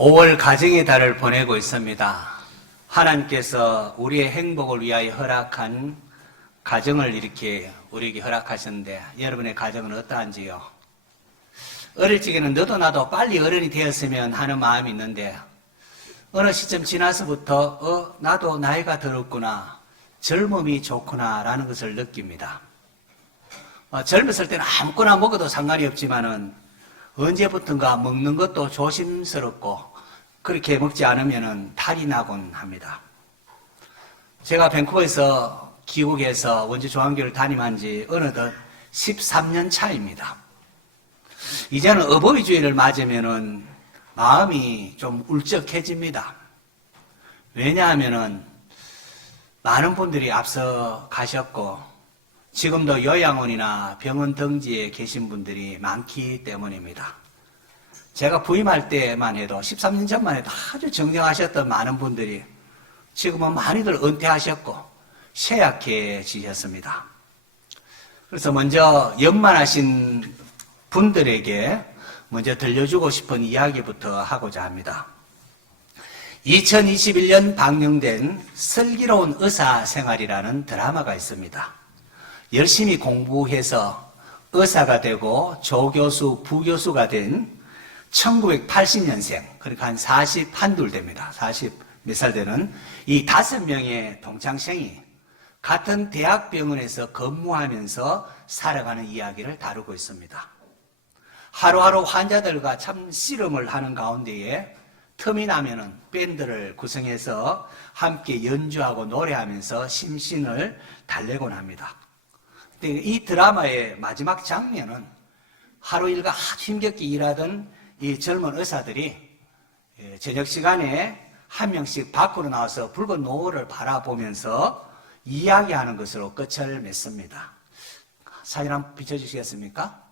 5월 가정의 달을 보내고 있습니다. 하나님께서 우리의 행복을 위하여 허락한 가정을 이렇게 우리에게 허락하셨는데 여러분의 가정은 어떠한지요? 어릴 적에는 너도 나도 빨리 어른이 되었으면 하는 마음이 있는데 어느 시점 지나서부터 나도 나이가 들었구나, 젊음이 좋구나 라는 것을 느낍니다. 젊었을 때는 아무거나 먹어도 상관이 없지만은 언제부턴가 먹는 것도 조심스럽고 그렇게 먹지 않으면 탈이 나곤 합니다. 제가 밴쿠버에서 기국에서 원주 조항교를 담임한 지 어느덧 13년 차입니다. 이제는 어버이 주일을 맞으면은 마음이 좀 울적해집니다. 왜냐하면은 많은 분들이 앞서 가셨고 지금도 요양원이나 병원 등지에 계신 분들이 많기 때문입니다. 제가 부임할 때만 해도 13년 전만 해도 아주 정정하셨던 많은 분들이 지금은 많이들 은퇴하셨고 쇠약해지셨습니다. 그래서 먼저 연만하신 분들에게 먼저 들려주고 싶은 이야기부터 하고자 합니다. 2021년 방영된 슬기로운 의사생활이라는 드라마가 있습니다. 열심히 공부해서 의사가 되고 조교수, 부교수가 된 1980년생, 그러니까 한 40 한둘 됩니다. 40 몇 살 되는 이 5명의 동창생이 같은 대학병원에서 근무하면서 살아가는 이야기를 다루고 있습니다. 하루하루 환자들과 참 씨름을 하는 가운데에 틈이 나면은 밴드를 구성해서 함께 연주하고 노래하면서 심신을 달래곤 합니다. 이 드라마의 마지막 장면은 하루 일과 아주 힘겹게 일하던 이 젊은 의사들이 저녁 시간에 한 명씩 밖으로 나와서 붉은 노을을 바라보면서 이야기하는 것으로 끝을 맺습니다. 사진 한번 비춰주시겠습니까?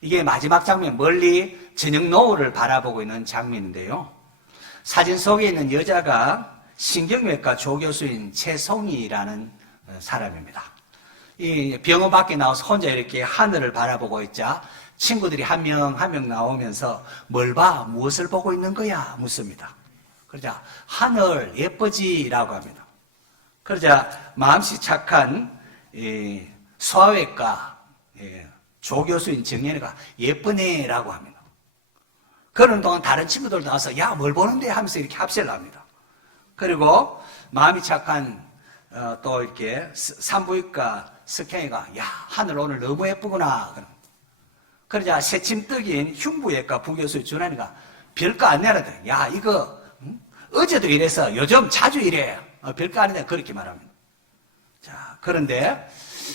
이게 마지막 장면, 멀리 저녁 노을을 바라보고 있는 장면인데요. 사진 속에 있는 여자가 신경외과 조교수인 최송이라는 사람입니다. 이 병원 밖에 나와서 혼자 이렇게 하늘을 바라보고 있자 친구들이 한 명 한 명 나오면서 뭘 봐? 무엇을 보고 있는 거야? 묻습니다. 그러자 하늘 예쁘지? 라고 합니다. 그러자 마음씨 착한 소아외과 조교수인 정연이가 예쁘네 라고 합니다. 그런 동안 다른 친구들도 나와서 야, 뭘 보는데? 하면서 이렇게 합세를 합니다. 그리고 마음이 착한 또 이렇게 산부인과 석현이가 야, 하늘 오늘 너무 예쁘구나. 그러자 새침떡인 흉부외과 부교수 준환이가 별거 안 내라더니 야, 이거 어제도 이래서 요즘 자주 이래. 별거 아니다. 그렇게 말합니다. 자, 그런데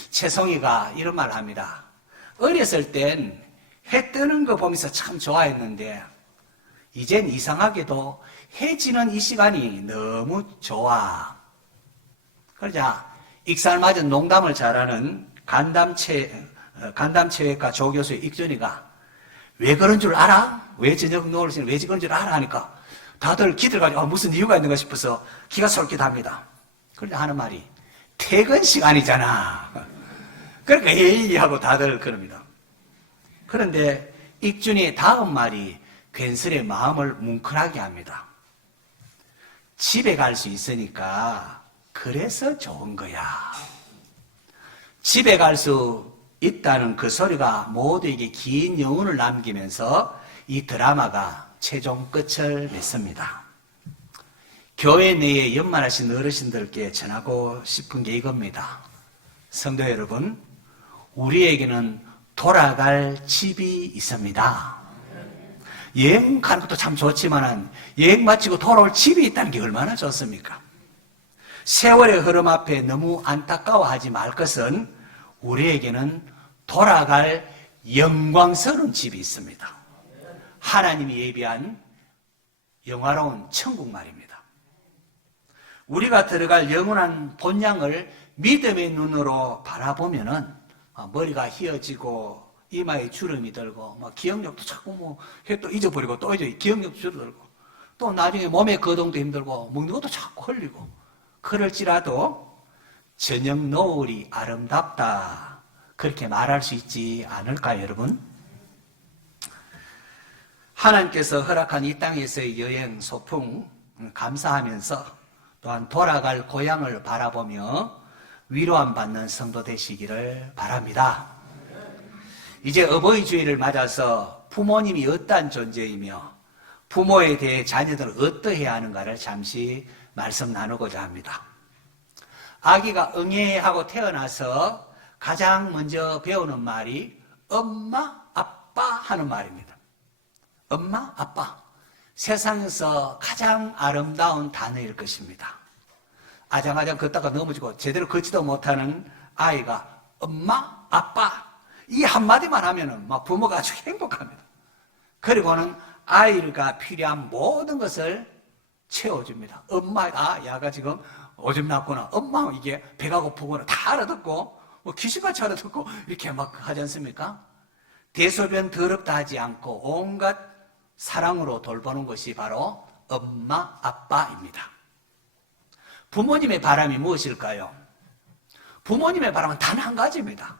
최송이가 이런 말을 합니다. 어렸을 땐 해 뜨는 거 보면서 참 좋아했는데 이젠 이상하게도 해 지는 이 시간이 너무 좋아. 그러자 익살맞은 농담을 잘하는 간담체외과 조교수의 익준이가 왜 그런 줄 알아? 왜 저녁 노을을 왜 그런 줄 알아? 하니까 다들 기들가지고 무슨 이유가 있는가 싶어서 기가 솔깃합니다. 그러자 하는 말이 퇴근 시간이잖아. 그러니까 에이 하고 다들 그럽니다. 그런데 익준이의 다음 말이 괜스레 마음을 뭉클하게 합니다. 집에 갈 수 있으니까 그래서 좋은 거야. 집에 갈 수 있다는 그 소리가 모두에게 긴 여운을 남기면서 이 드라마가 최종 끝을 맺습니다. 교회 내에 연말하신 어르신들께 전하고 싶은 게 이겁니다. 성도 여러분, 우리에게는 돌아갈 집이 있습니다. 여행 가는 것도 참 좋지만 여행 마치고 돌아올 집이 있다는 게 얼마나 좋습니까? 세월의 흐름 앞에 너무 안타까워하지 말 것은 우리에게는 돌아갈 영광스러운 집이 있습니다. 하나님이 예비한 영화로운 천국 말입니다. 우리가 들어갈 영원한 본향을 믿음의 눈으로 바라보면은 머리가 휘어지고 이마에 주름이 들고 기억력도 자꾸 또 잊어버리고 또 기억력도 줄어들고 또 나중에 몸의 거동도 힘들고 먹는 것도 자꾸 흘리고 그럴지라도 저녁 노을이 아름답다 그렇게 말할 수 있지 않을까요, 여러분? 하나님께서 허락한 이 땅에서의 여행, 소풍 감사하면서 또한 돌아갈 고향을 바라보며 위로함 받는 성도 되시기를 바랍니다. 이제 어버이 주일을 맞아서 부모님이 어떠한 존재이며 부모에 대해 자녀들은 어떠해야 하는가를 잠시 말씀 나누고자 합니다. 아기가 응애하고 태어나서 가장 먼저 배우는 말이 엄마, 아빠 하는 말입니다. 엄마, 아빠. 세상에서 가장 아름다운 단어일 것입니다. 아장아장 걷다가 넘어지고 제대로 걷지도 못하는 아이가 엄마, 아빠 이 한마디만 하면은 막 부모가 아주 행복합니다. 그리고는 아이가 필요한 모든 것을 채워줍니다. 엄마, 야가 지금 오줌 났구나. 엄마, 이게 배가 고프구나. 다 알아듣고, 귀신같이 알아듣고, 이렇게 막 하지 않습니까? 대소변 더럽다 하지 않고 온갖 사랑으로 돌보는 것이 바로 엄마, 아빠입니다. 부모님의 바람이 무엇일까요? 부모님의 바람은 단 한 가지입니다.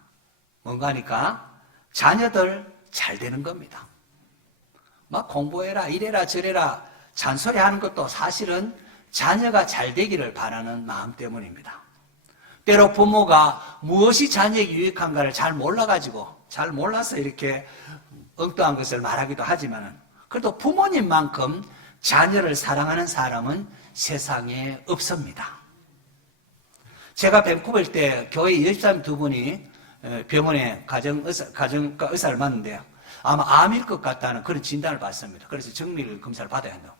뭔가 하니까 자녀들 잘 되는 겁니다. 막 공부해라, 이래라, 저래라 잔소리 하는 것도 사실은 자녀가 잘 되기를 바라는 마음 때문입니다. 때로 부모가 무엇이 자녀에게 유익한가를 잘 몰라가지고, 잘 몰라서 이렇게 엉뚱한 것을 말하기도 하지만, 그래도 부모님만큼 자녀를 사랑하는 사람은 세상에 없습니다. 제가 밴쿠버일 때 교회 여집사님 두 분이 병원에 가정과 의사를 만났는데요. 아마 암일 것 같다는 그런 진단을 받습니다. 그래서 정밀 검사를 받아야 한다고.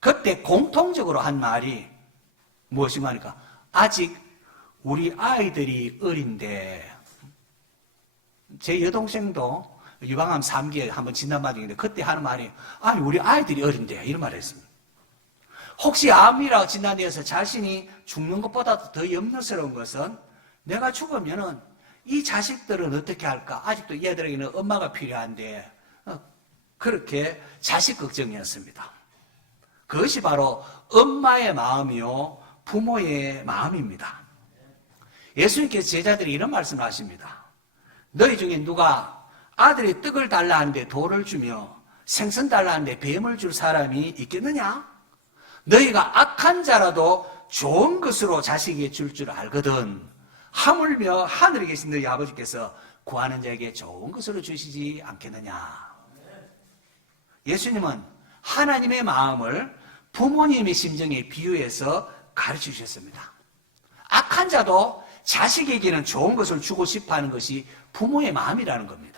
그때 공통적으로 한 말이 무엇인가 하니까 아직 우리 아이들이 어린데, 제 여동생도 유방암 3기에 한번 진단받았는데 그때 하는 말이 아니 우리 아이들이 어린데 이런 말을 했습니다. 혹시 암이라고 진단되어서 자신이 죽는 것보다도 더 염려스러운 것은 내가 죽으면은 이 자식들은 어떻게 할까? 아직도 얘들에게는 엄마가 필요한데, 그렇게 자식 걱정이었습니다. 그것이 바로 엄마의 마음이요 부모의 마음입니다. 예수님께서 제자들이 이런 말씀을 하십니다. 너희 중에 누가 아들이 떡을 달라 하는데 돌을 주며 생선 달라 하는데 뱀을 줄 사람이 있겠느냐? 너희가 악한 자라도 좋은 것으로 자식에게 줄 알거든. 하물며 하늘에 계신 너희 아버지께서 구하는 자에게 좋은 것으로 주시지 않겠느냐. 예수님은 하나님의 마음을 부모님의 심정에 비유해서 가르쳐 주셨습니다. 악한 자도 자식에게는 좋은 것을 주고 싶어하는 것이 부모의 마음이라는 겁니다.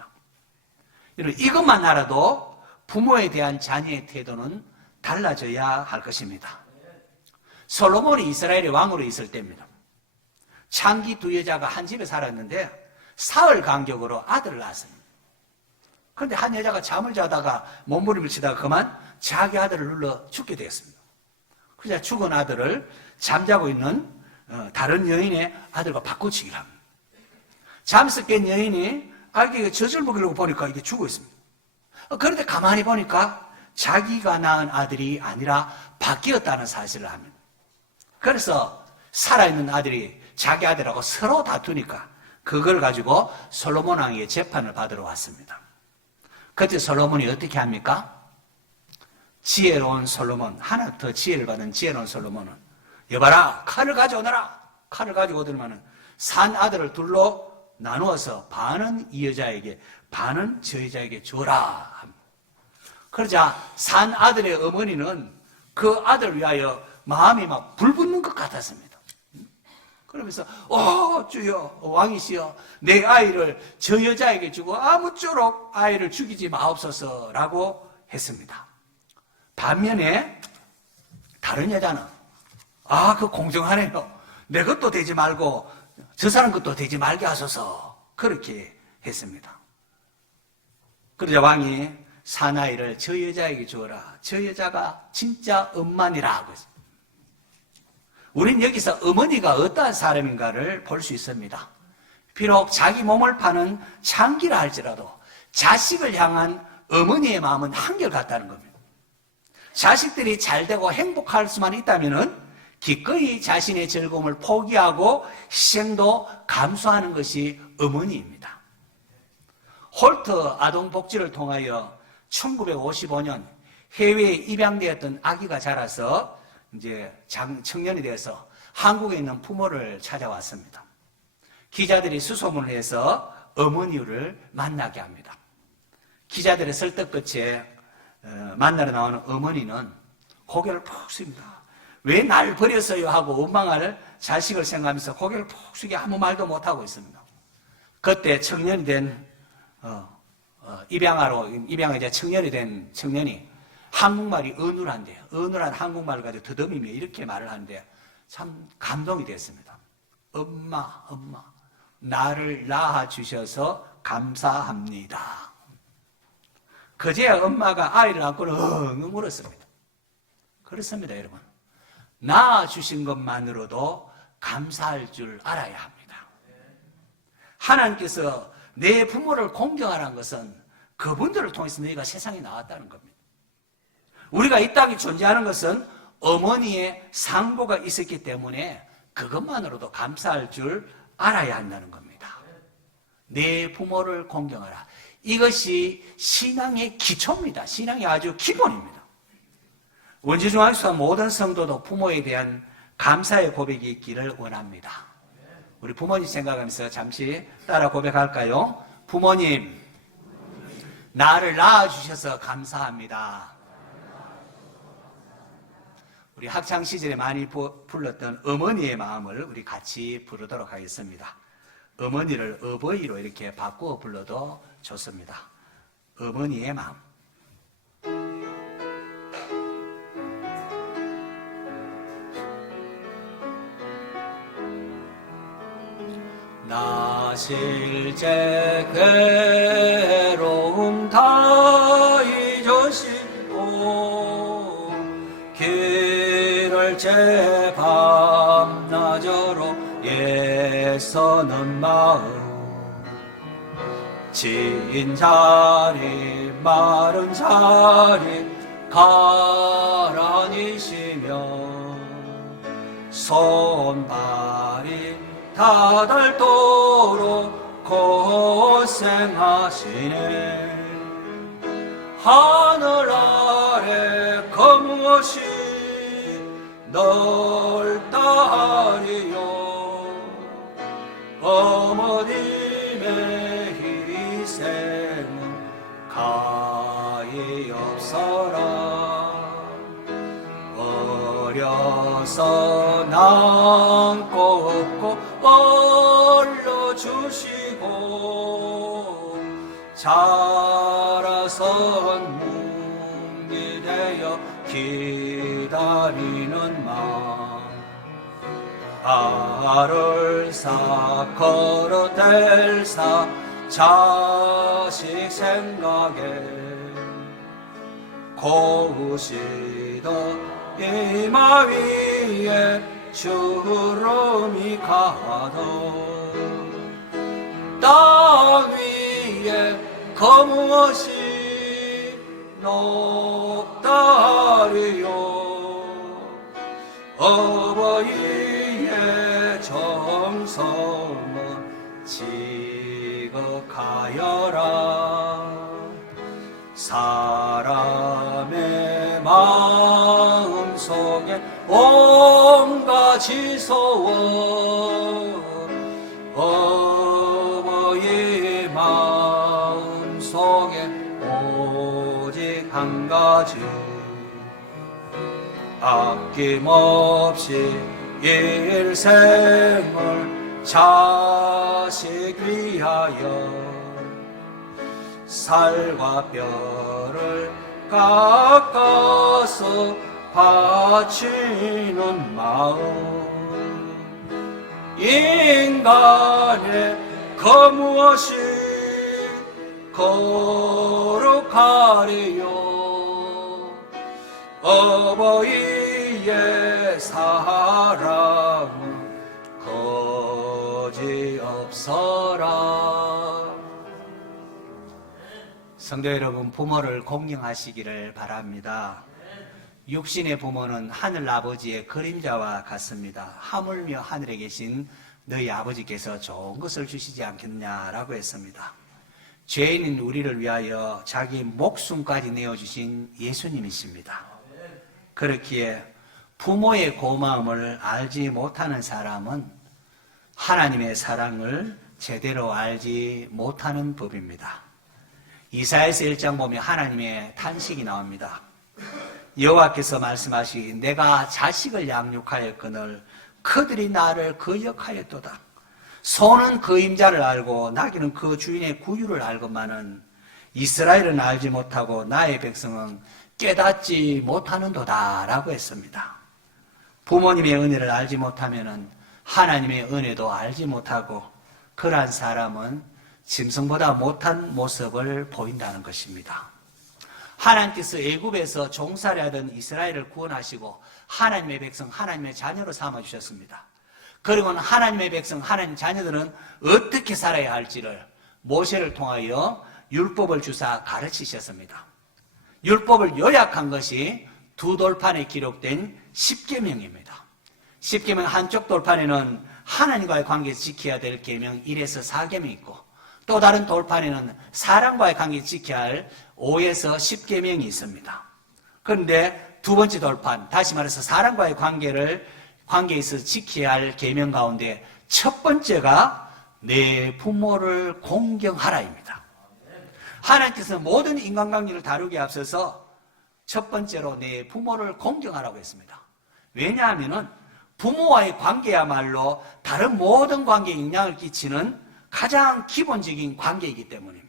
이것만 알아도 부모에 대한 자녀의 태도는 달라져야 할 것입니다. 솔로몬이 이스라엘의 왕으로 있을 때입니다. 창기 두 여자가 한 집에 살았는데 사흘 간격으로 아들을 낳았습니다. 그런데 한 여자가 잠을 자다가 몸부림을 치다가 그만 자기 아들을 눌러 죽게 되었습니다. 그래서 죽은 아들을 잠자고 있는 다른 여인의 아들과 바꿔치기를 합니다. 잠에서 깬 여인이 아기가 젖을 먹이려고 보니까 이게 죽어 있습니다. 그런데 가만히 보니까 자기가 낳은 아들이 아니라 바뀌었다는 사실을 합니다. 그래서 살아있는 아들이 자기 아들하고 서로 다투니까 그걸 가지고 솔로몬 왕에게 재판을 받으러 왔습니다. 그때 솔로몬이 어떻게 합니까? 지혜로운 솔로몬, 하나 더 지혜를 받은 지혜로운 솔로몬은 여봐라, 칼을 가져오너라. 칼을 가지고 오더니만은 산 아들을 둘로 나누어서 반은 이 여자에게 반은 저 여자에게 줘라. 그러자 산 아들의 어머니는 그 아들을 위하여 마음이 막 불붙는 것 같았습니다. 그러면서 주여 왕이시여 내 아이를 저 여자에게 주고 아무쪼록 아이를 죽이지 마옵소서라고 했습니다. 반면에 다른 여자는 그 공정하네요. 내 것도 되지 말고 저 사람 것도 되지 말게 하소서 그렇게 했습니다. 그러자 왕이 사나이를 저 여자에게 주어라. 저 여자가 진짜 엄마니라 하고 있습니다. 우린 여기서 어머니가 어떠한 사람인가를 볼 수 있습니다. 비록 자기 몸을 파는 창기라 할지라도 자식을 향한 어머니의 마음은 한결같다는 겁니다. 자식들이 잘되고 행복할 수만 있다면 기꺼이 자신의 즐거움을 포기하고 희생도 감수하는 것이 어머니입니다. 홀트 아동복지를 통하여 1955년 해외에 입양되었던 아기가 자라서 이제 청년이 되어서 한국에 있는 부모를 찾아왔습니다. 기자들이 수소문을 해서 어머니를 만나게 합니다. 기자들의 설득 끝에 만나러 나오는 어머니는 고개를 푹 숙입니다. 왜 날 버렸어요? 하고 원망할 자식을 생각하면서 고개를 푹 숙여 아무 말도 못하고 있습니다. 그때 청년이 된 입양을 이제 청년이 된 청년이 한국말이 어눌한데요. 어눌한 한국말을 가지고 더듬이며 이렇게 말을 하는데 참 감동이 됐습니다. 엄마, 나를 낳아주셔서 감사합니다. 그제야 엄마가 아이를 안고는 엉엉 울었습니다. 그렇습니다, 여러분. 낳아주신 것만으로도 감사할 줄 알아야 합니다. 하나님께서 내 부모를 공경하라는 것은 그분들을 통해서 너희가 세상에 나왔다는 겁니다. 우리가 이 땅에 존재하는 것은 어머니의 상고가 있었기 때문에 그것만으로도 감사할 줄 알아야 한다는 겁니다. 내 부모를 공경하라. 이것이 신앙의 기초입니다. 신앙의 아주 기본입니다. 원주중앙교회 모든 성도도 부모에 대한 감사의 고백이 있기를 원합니다. 우리 부모님 생각하면서 잠시 따라 고백할까요? 부모님, 나를 낳아주셔서 감사합니다. 우리 학창시절에 많이 불렀던 어머니의 마음을 우리 같이 부르도록 하겠습니다. 어머니를 어버이로 이렇게 바꾸어 불러도 좋습니다. 어머니의 마음. 나 실제 괴로움 다 잊으시고 길을 제 밤낮으로 애써는 마음 진 자리 마른 자리 가라니시며 손발이 다닳도록 고생하시네. 하늘 아래 거무엇이 넓다리요. 어머님의 희생은 가히 없어라. 어려서 남고 없고 얼려주시고 자라선 뭉이 되어 기다리는 마음 알을 사 걸어댈 사 자식 생각에 고우시던 이마 위에 주름이 가도 땅 위에 거무엇이 높다리요. 어버이의 정성은 지극하여라. 사람의 마음 속에 온갖 지소원 어머니의 마음 속에 오직 한 가지 아낌없이 일생을 자식 위하여 살과 뼈를 깎아서 바치는 마음 인간의 거무엇이 거룩하리요. 어버이의 사랑은 거지없어라. 성도 여러분, 부모를 공경하시기를 바랍니다. 육신의 부모는 하늘 아버지의 그림자와 같습니다. 하물며 하늘에 계신 너희 아버지께서 좋은 것을 주시지 않겠냐라고 했습니다. 죄인인 우리를 위하여 자기 목숨까지 내어주신 예수님이십니다. 그렇기에 부모의 고마움을 알지 못하는 사람은 하나님의 사랑을 제대로 알지 못하는 법입니다. 이사야서 1장 보면 하나님의 탄식이 나옵니다. 여호와께서 말씀하시기 내가 자식을 양육하였거늘 그들이 나를 거역하였도다. 소는 그 임자를 알고 나귀는 그 주인의 구유를 알건만은 이스라엘은 알지 못하고 나의 백성은 깨닫지 못하는도다 라고 했습니다. 부모님의 은혜를 알지 못하면 하나님의 은혜도 알지 못하고 그러한 사람은 짐승보다 못한 모습을 보인다는 것입니다. 하나님께서 애굽에서 종살이 하던 이스라엘을 구원하시고 하나님의 백성, 하나님의 자녀로 삼아주셨습니다. 그리고는 하나님의 백성, 하나님 자녀들은 어떻게 살아야 할지를 모세를 통하여 율법을 주사 가르치셨습니다. 율법을 요약한 것이 두 돌판에 기록된 십계명입니다. 십계명 한쪽 돌판에는 하나님과의 관계에서 지켜야 될 계명 1에서 4계명이 있고 또 다른 돌판에는 사람과의 관계에서 지켜야 할 5에서 10계명이 있습니다. 그런데 두 번째 돌판, 다시 말해서 사람과의 관계에서 지켜야 할 계명 가운데 첫 번째가 내 부모를 공경하라입니다. 하나님께서 모든 인간관계를 다루기에 앞서서 첫 번째로 내 부모를 공경하라고 했습니다. 왜냐하면 부모와의 관계야말로 다른 모든 관계에 영향을 끼치는 가장 기본적인 관계이기 때문입니다.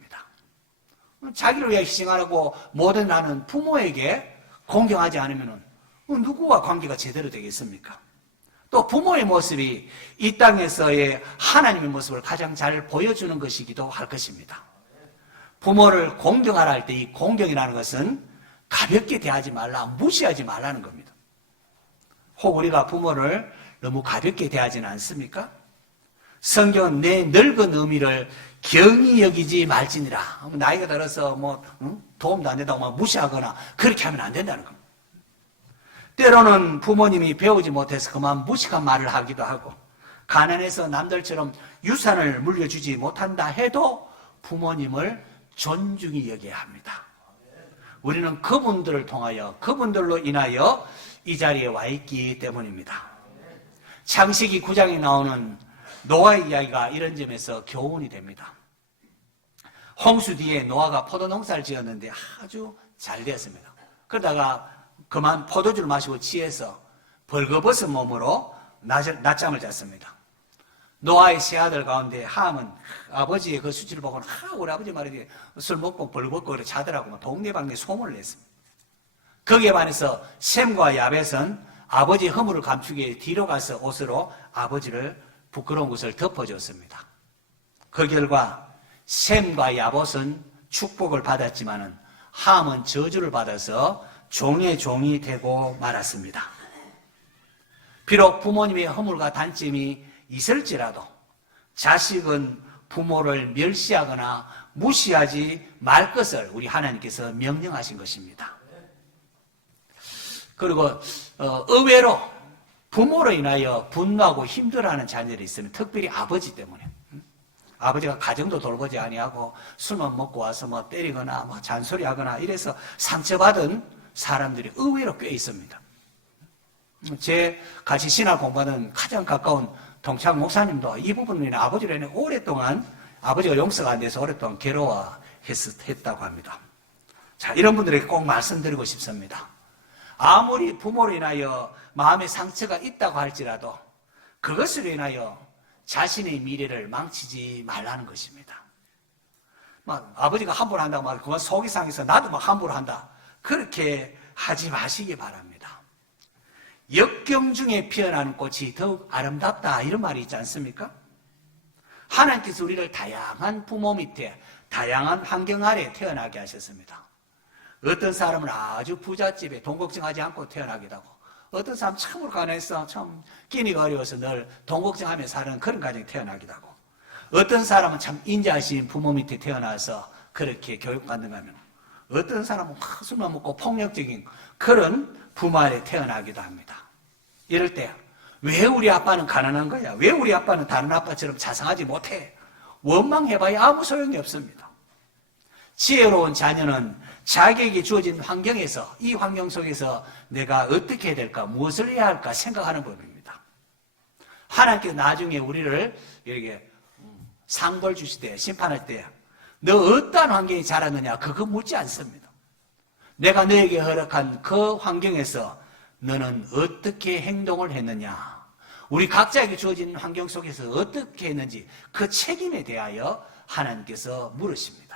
자기를 위해 희생하라고 모든 나는 부모에게 공경하지 않으면 누구와 관계가 제대로 되겠습니까? 또 부모의 모습이 이 땅에서의 하나님의 모습을 가장 잘 보여주는 것이기도 할 것입니다. 부모를 공경하라 할 때 이 공경이라는 것은 가볍게 대하지 말라, 무시하지 말라는 겁니다. 혹 우리가 부모를 너무 가볍게 대하지는 않습니까? 성경은 내 늙은 의미를 경히 여기지 말지니라. 나이가 들어서 도움도 안 된다고 막 무시하거나 그렇게 하면 안 된다는 겁니다. 때로는 부모님이 배우지 못해서 그만 무식한 말을 하기도 하고 가난해서 남들처럼 유산을 물려주지 못한다 해도 부모님을 존중히 여겨야 합니다. 우리는 그분들을 통하여 그분들로 인하여 이 자리에 와 있기 때문입니다. 창세기 9장에 나오는 노아의 이야기가 이런 점에서 교훈이 됩니다. 홍수 뒤에 노아가 포도 농사를 지었는데 아주 잘 되었습니다. 그러다가 그만 포도주를 마시고 취해서 벌거벗은 몸으로 낮잠을 잤습니다. 노아의 세 아들 가운데 함은 아버지의 그 수치를 보고 우리 아버지 말이지 술 먹고 벌거벗고 그래 자더라고 동네방네 소문을 냈습니다. 거기에 반해서 셈과 야벳은 아버지의 허물을 감추기 위해 뒤로 가서 옷으로 아버지를 부끄러운 것을 덮어줬습니다. 그 결과 셈과 야봇은 축복을 받았지만은 함은 저주를 받아서 종의 종이 되고 말았습니다. 비록 부모님의 허물과 단점이 있을지라도 자식은 부모를 멸시하거나 무시하지 말 것을 우리 하나님께서 명령하신 것입니다. 그리고 의외로 부모로 인하여 분노하고 힘들어하는 자녀들이 있으면 특별히 아버지 때문에 아버지가 가정도 돌보지 아니하고 술만 먹고 와서 때리거나 잔소리하거나 이래서 상처받은 사람들이 의외로 꽤 있습니다. 제 같이 신학 공부하는 가장 가까운 동창 목사님도 이 부분으로 인해 아버지로 인해 오랫동안 아버지가 용서가 안 돼서 오랫동안 괴로워했다고 합니다. 자, 이런 분들에게 꼭 말씀드리고 싶습니다. 아무리 부모로 인하여 마음의 상처가 있다고 할지라도 그것으로 인하여 자신의 미래를 망치지 말라는 것입니다. 아버지가 함부로 한다고 그만 속이 상해서 나도 함부로 한다. 그렇게 하지 마시기 바랍니다. 역경 중에 피어나는 꽃이 더욱 아름답다 이런 말이 있지 않습니까? 하나님께서 우리를 다양한 부모 밑에 다양한 환경 아래 태어나게 하셨습니다. 어떤 사람은 아주 부잣집에 돈 걱정하지 않고 태어나기도 하고 어떤 사람은 참으로 가난해서 참 끼니가 어려워서 늘 돈 걱정하며 사는 그런 가정에 태어나기도 하고 어떤 사람은 참 인자하신 부모 밑에 태어나서 그렇게 교육받는가 하면 어떤 사람은 술만 먹고 폭력적인 그런 부모 아래 태어나기도 합니다. 이럴 때 왜 우리 아빠는 가난한 거야? 왜 우리 아빠는 다른 아빠처럼 자상하지 못해? 원망해봐야 아무 소용이 없습니다. 지혜로운 자녀는 자기에게 주어진 환경에서, 이 환경 속에서 내가 어떻게 해야 될까, 무엇을 해야 할까 생각하는 법입니다. 하나님께서 나중에 우리를 이렇게 상벌 주실 때, 심판할 때, 너 어떠한 환경에 자랐느냐, 그거 묻지 않습니다. 내가 너에게 허락한 그 환경에서 너는 어떻게 행동을 했느냐, 우리 각자에게 주어진 환경 속에서 어떻게 했는지 그 책임에 대하여 하나님께서 물으십니다.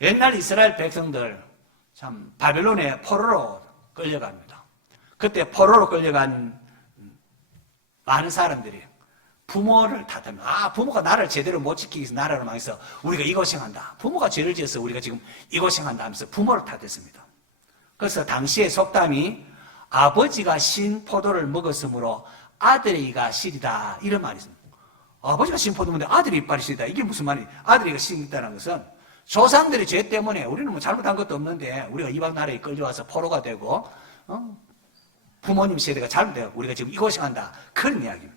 옛날 이스라엘 백성들 참 바벨론의 포로로 끌려갑니다. 그때 포로로 끌려간 많은 사람들이 부모를 탓합니다. 부모가 나를 제대로 못 지키기 위해서 나라를 망해서 우리가 이 고생한다. 부모가 죄를 지어서 우리가 지금 이 고생한다 하면서 부모를 탓했습니다. 그래서 당시의 속담이 아버지가 신 포도를 먹었으므로 아들의 이가 시리다, 이런 말이 있습니다. 아버지가 신 포도 먹는데 아들이 이빨이 시리다, 이게 무슨 말이에요? 아들이 이가 시리다는 것은 조상들의 죄 때문에 우리는 뭐 잘못한 것도 없는데 우리가 이방 나라에 끌려와서 포로가 되고 부모님 세대가 잘못되고 우리가 지금 이 고생한다, 그런 이야기입니다.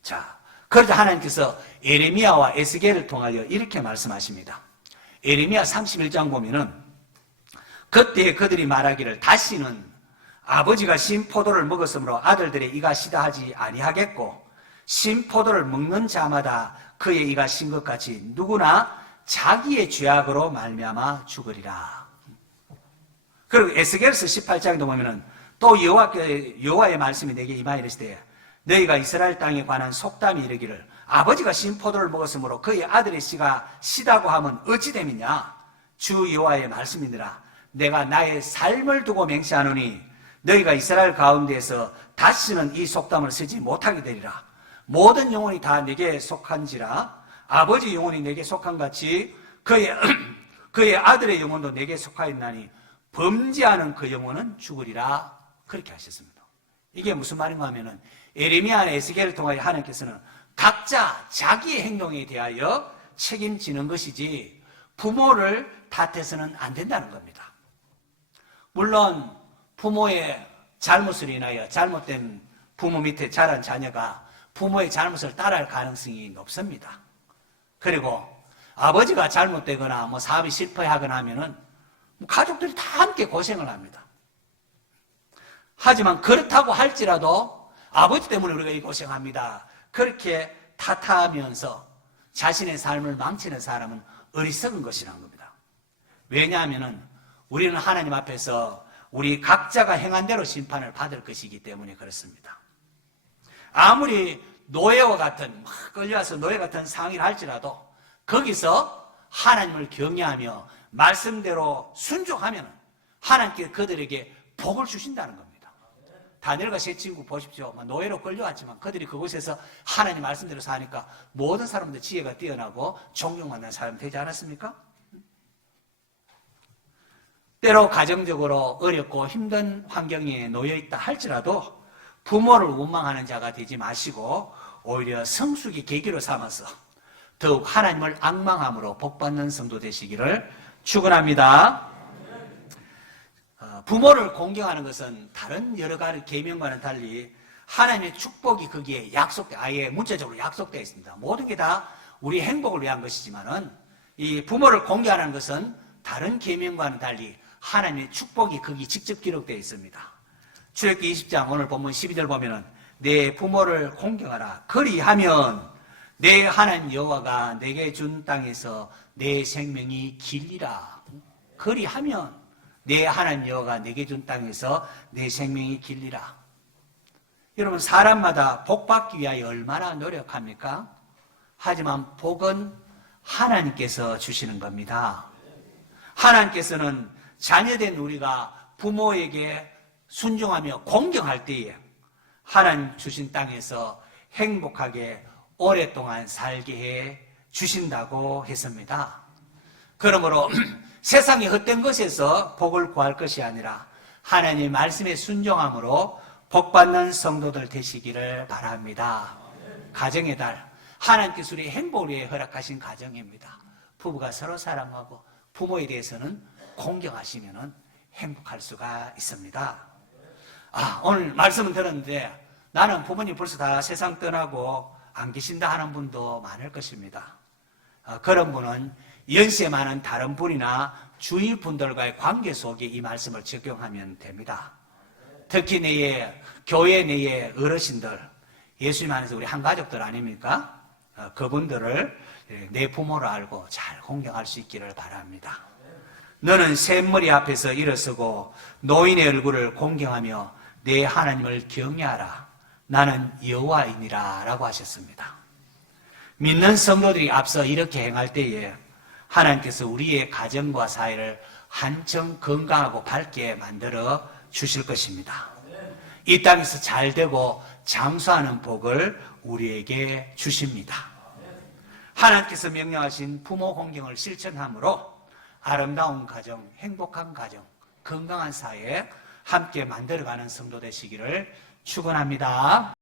자, 그러자 하나님께서 에레미야와 에스겔을 통하여 이렇게 말씀하십니다. 에레미야 31장 보면은 그때 그들이 말하기를 다시는 아버지가 신 포도를 먹었으므로 아들들의 이가 시다 하지 아니하겠고 신 포도를 먹는 자마다 그의 이가 신 것 같이 누구나 자기의 죄악으로 말미암아 죽으리라. 그리고 에스겔서 18장도 보면은 또 여호와의 말씀이 내게 임하여 이르시되 너희가 이스라엘 땅에 관한 속담이 이르기를 아버지가 신 포도를 먹었으므로 그의 아들의 씨가 시다고 하면 어찌 됨이냐. 주 여호와의 말씀이니라. 내가 나의 삶을 두고 맹세하노니 너희가 이스라엘 가운데에서 다시는 이 속담을 쓰지 못하게 되리라. 모든 영혼이 다 내게 속한지라. 아버지 영혼이 내게 속한 같이 그의 아들의 영혼도 내게 속하였나니 범죄하는 그 영혼은 죽으리라. 그렇게 하셨습니다. 이게 무슨 말인가 하면은 에레미야나 에스겔을 통하여 하나님께서는 각자 자기의 행동에 대하여 책임지는 것이지 부모를 탓해서는 안 된다는 겁니다. 물론 부모의 잘못으로 인하여 잘못된 부모 밑에 자란 자녀가 부모의 잘못을 따라할 가능성이 높습니다. 그리고 아버지가 잘못되거나 사업이 실패하거나 하면은 가족들이 다 함께 고생을 합니다. 하지만 그렇다고 할지라도 아버지 때문에 우리가 이 고생합니다, 그렇게 탓하면서 자신의 삶을 망치는 사람은 어리석은 것이라는 겁니다. 왜냐하면 우리는 하나님 앞에서 우리 각자가 행한 대로 심판을 받을 것이기 때문에 그렇습니다. 아무리 노예와 같은, 끌려와서 노예 같은 상의를 할지라도 거기서 하나님을 경외하며 말씀대로 순종하면 하나님께 그들에게 복을 주신다는 겁니다. 다니엘과 세 친구 보십시오. 노예로 끌려왔지만 그들이 그곳에서 하나님 말씀대로 사니까 모든 사람들 지혜가 뛰어나고 존경받는 사람이 되지 않았습니까? 때로 가정적으로 어렵고 힘든 환경에 놓여있다 할지라도 부모를 원망하는 자가 되지 마시고 오히려 성숙의 계기로 삼아서 더욱 하나님을 앙망함으로 복받는 성도 되시기를 축원합니다. 부모를 공경하는 것은 다른 여러 가지 계명과는 달리 하나님의 축복이 거기에 아예 문자적으로 약속되어 있습니다. 모든 게 다 우리 행복을 위한 것이지만은 이 부모를 공경하는 것은 다른 계명과는 달리 하나님의 축복이 거기 직접 기록되어 있습니다. 출애굽기 20장 오늘 본문 12절 보면은 내 부모를 공경하라. 그리하면 내 하나님 여호와가 내게 준 땅에서 내 생명이 길리라. 그리하면 내 하나님 여호와가 내게 준 땅에서 내 생명이 길리라. 여러분, 사람마다 복 받기 위하여 얼마나 노력합니까? 하지만 복은 하나님께서 주시는 겁니다. 하나님께서는 자녀된 우리가 부모에게 순종하며 공경할 때에 하나님 주신 땅에서 행복하게 오랫동안 살게 해 주신다고 했습니다. 그러므로 세상의 헛된 것에서 복을 구할 것이 아니라 하나님의 말씀에 순종함으로 복받는 성도들 되시기를 바랍니다. 가정의 달, 하나님께서 우리의 행복을 위해 허락하신 가정입니다. 부부가 서로 사랑하고 부모에 대해서는 공경하시면 행복할 수가 있습니다. 오늘 말씀은 들었는데 나는 부모님 벌써 다 세상 떠나고 안 계신다 하는 분도 많을 것입니다. 그런 분은 연세 많은 다른 분이나 주위 분들과의 관계 속에 이 말씀을 적용하면 됩니다. 특히 교회 내의 어르신들, 예수님 안에서 우리 한 가족들 아닙니까? 그분들을 내 부모로 알고 잘 공경할 수 있기를 바랍니다. 너는 샘머리 앞에서 일어서고 노인의 얼굴을 공경하며 내 하나님을 경외하라. 나는 여호와이니라 라고 하셨습니다. 믿는 성도들이 앞서 이렇게 행할 때에 하나님께서 우리의 가정과 사회를 한층 건강하고 밝게 만들어 주실 것입니다. 이 땅에서 잘 되고 장수하는 복을 우리에게 주십니다. 하나님께서 명령하신 부모 공경을 실천함으로 아름다운 가정, 행복한 가정, 건강한 사회 함께 만들어가는 성도 되시기를 축원합니다.